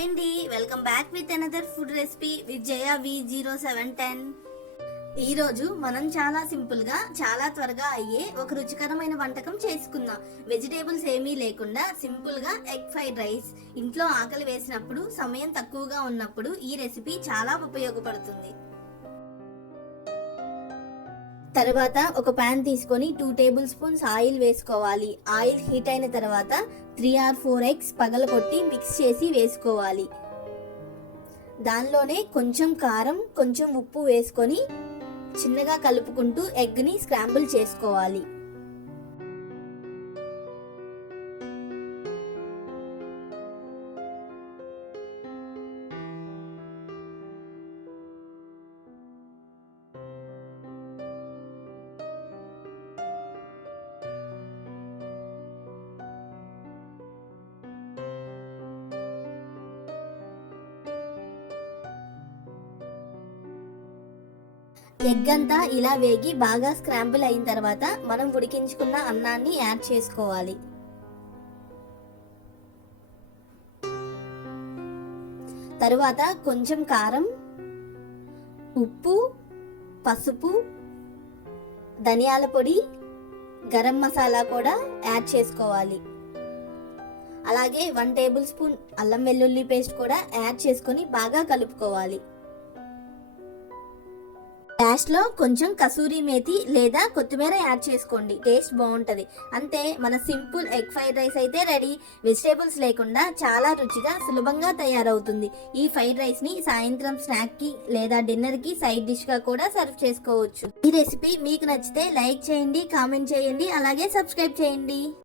Hi అండి. Welcome back with another food recipe with Jaya V zero seven ten ఈరోజు మనం చాలా సింపుల్గా చాలా త్వరగా అయ్యే ఒక రుచికరమైన వంటకం చేసుకుందాం. వెజిటేబుల్స్ ఏమీ లేకుండా సింపుల్గా ఎగ్ ఫ్రైడ్ రైస్ ఇంట్లో ఆకలి వేసినప్పుడు సమయం తక్కువగా ఉన్నప్పుడు ఈ రెసిపీ చాలా ఉపయోగపడుతుంది. తర్వాత ఒక పాన్ తీసుకొని టూ టేబుల్ స్పూన్స్ ఆయిల్ వేసుకోవాలి. ఆయిల్ హీట్ అయిన తర్వాత త్రీ ఆర్ ఫోర్ ఎగ్స్ పగలగొట్టి మిక్స్ చేసి వేసుకోవాలి. దానిలోనే కొంచెం కారం కొంచెం ఉప్పు వేసుకొని చిన్నగా కలుపుకుంటూ ఎగ్ని స్క్రాంబుల్ చేసుకోవాలి. ఎగ్ అంతా ఇలా వేగి బాగా స్క్రాంబుల్ అయిన తర్వాత మనం ఉడికించుకున్న అన్నాన్ని యాడ్ చేసుకోవాలి. తరువాత కొంచెం కారం ఉప్పు పసుపు ధనియాల పొడి గరం మసాలా కూడా యాడ్ చేసుకోవాలి. అలాగే వన్ టేబుల్ స్పూన్ అల్లం వెల్లుల్లి పేస్ట్ కూడా యాడ్ చేసుకొని బాగా కలుపుకోవాలి. లాస్ట్లో కొంచెం కసూరి మేతి లేదా కొత్తిమీర యాడ్ చేసుకోండి. టేస్ట్ బాగుంటది. అంతే మన సింపుల్ ఎగ్ ఫ్రైడ్ రైస్ అయితే రెడీ వెజిటేబుల్స్ లేకుండా చాలా రుచిగా సులభంగా తయారవుతుంది. ఈ ఫ్రైడ్ రైస్ని సాయంత్రం స్నాక్కి లేదా డిన్నర్కి సైడ్ డిష్గా కూడా సర్వ్ చేసుకోవచ్చు. ఈ రెసిపీ మీకు నచ్చితే లైక్ చేయండి కామెంట్ చేయండి అలాగే సబ్స్క్రైబ్ చేయండి.